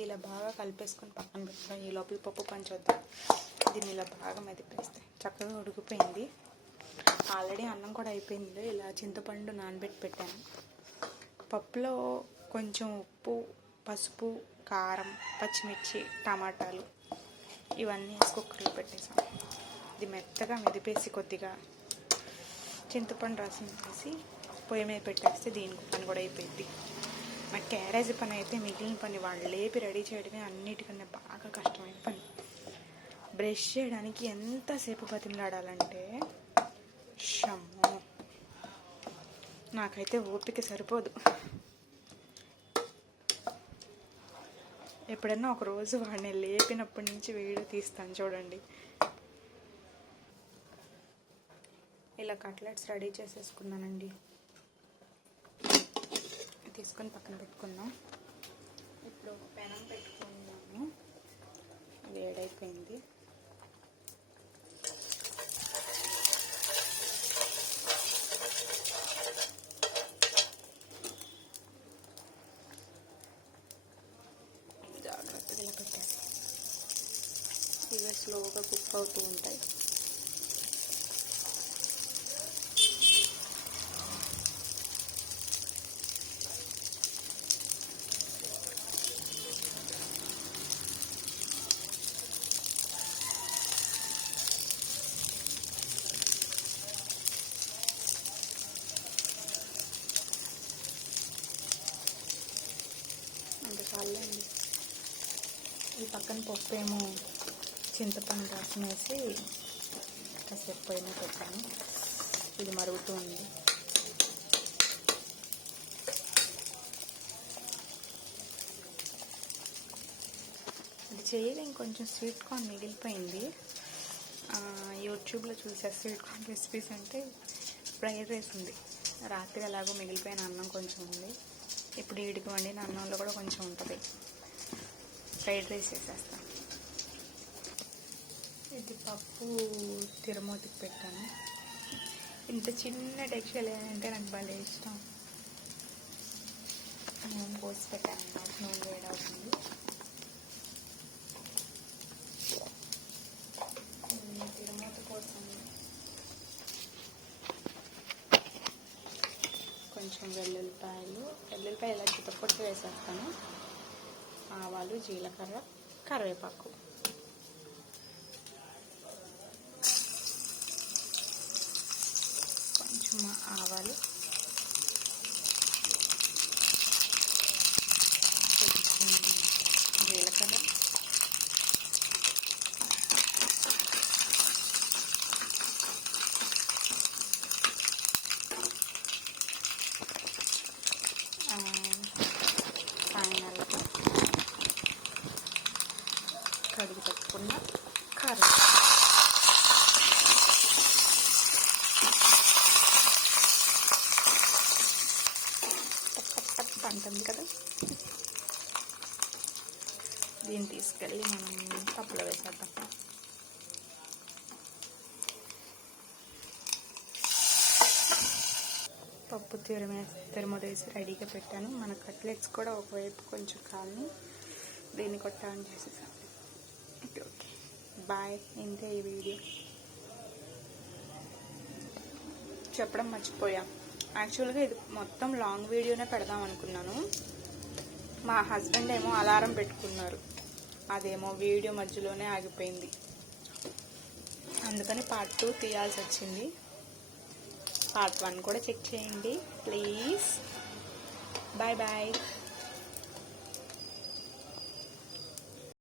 ఇది ఇలా బాగా కలిపేసుకొని పక్కన పెట్టుకొని ఈ లోపల పప్పు పంచొద్దాం. దీన్ని ఇలా బాగా మెదిపేస్తే చక్కగా ఉడికిపోయింది. ఆల్రెడీ అన్నం కూడా అయిపోయింది. ఇలా చింతపండు నానబెట్టి పెట్టాను. పప్పులో కొంచెం ఉప్పు, పసుపు, కారం, పచ్చిమిర్చి, టమాటాలు ఇవన్నీ వేసి కుక్కర్లో పెట్టేసాం. ఇది మెత్తగా మెదిపేసి కొద్దిగా చింతపండు రసం వేసి పొయ్యి మీద పెట్టేస్తే దీనికి పని కూడా అయిపోయింది. నాకు క్యారేజీ పని అయితే మిగిలిన పని వాళ్ళు లేపి రెడీ చేయడమే అన్నిటికన్నా బాగా కష్టమైన పని. బ్రష్ చేయడానికి ఎంతసేపు బతిమలాడాలంటే షమ్మో, నాకైతే ఓపిక సరిపోదు. ఎప్పుడన్నా ఒకరోజు వాడిని లేపినప్పటి నుంచి వీడియో తీస్తాను చూడండి. ఇలా కట్లెట్స్ రెడీ చేసేసుకున్నానండి. తీసుకొని పక్కన పెట్టుకున్నాం. ఇప్పుడు పెనం పెట్టుకున్నాము, వేడైపోయింది. జాగ్రత్తగా ఇలా పెట్టాలి. ఇవి స్లోగా కుక్ అవుతూ ఉంటాయి. చాలండి. ఈ పక్కన పప్పు ఏమో చింతపండు రసం వేసి కాసేపు పైన పెట్టాను. ఇది మరుగుతూ ఉంది. ఇది చేయలే, ఇంకొంచెం స్వీట్ కార్న్ మిగిలిపోయింది. యూట్యూబ్లో చూసే స్వీట్ కార్న్ రెసిపీస్ అంటే ఫ్రైడ్ రైస్ ఉంది. రాత్రి ఎలాగో మిగిలిపోయిన అన్నం కొంచెం ఉంది. ఇప్పుడు వీడికి వండిన అన్నంలో కూడా కొంచెం ఉంటుంది. ఫ్రైడ్ రైస్ చేసేస్తాను. ఇది పప్పు తిరుమూతికి పెట్టాను. ఇంత చిన్న టెక్స్చర్ ఏంటంటే నాకు భలే ఇష్టం. నూనె పోసి పెట్టాను. నాకు నూనె వేడవుతుంది. తిరుమూత కోసం కొంచెం వెల్లుల్లిపాయలు ఇలా చితపొట్టు వేసేస్తాను. ఆవాలు, జీలకర్ర, కరివేపాకు, కొంచెం ఆవాలు, కొంచెం జీలకర్ర, ఫైనల్గా కడుగు పెట్టుకున్న కర్రీ. అంటుంది కదా. దీన్ని తీసుకెళ్ళి మనం పప్పులో వేసేద్దాం. పప్పు తిరుమూసి రెడీగా పెట్టాను. మన కట్లెట్స్ కూడా ఒకవైపు కొంచెం కాలని దీన్ని కొట్టాలని చేసేసాను. Okay bye. ఇంతే ఈ వీడియో. చెప్పడం మర్చిపోయా, యాక్చువల్గా ఇది మొత్తం లాంగ్ వీడియోనే పెడదాం అనుకున్నాను. మా హస్బెండ్ ఏమో అలారం పెట్టుకున్నారు, అదేమో వీడియో మధ్యలోనే ఆగిపోయింది. అందుకని పార్ట్ 2 తీయాల్సి వచ్చింది. పార్ట్ 1 కూడా చెక్ చేయండి ప్లీజ్. Bye bye.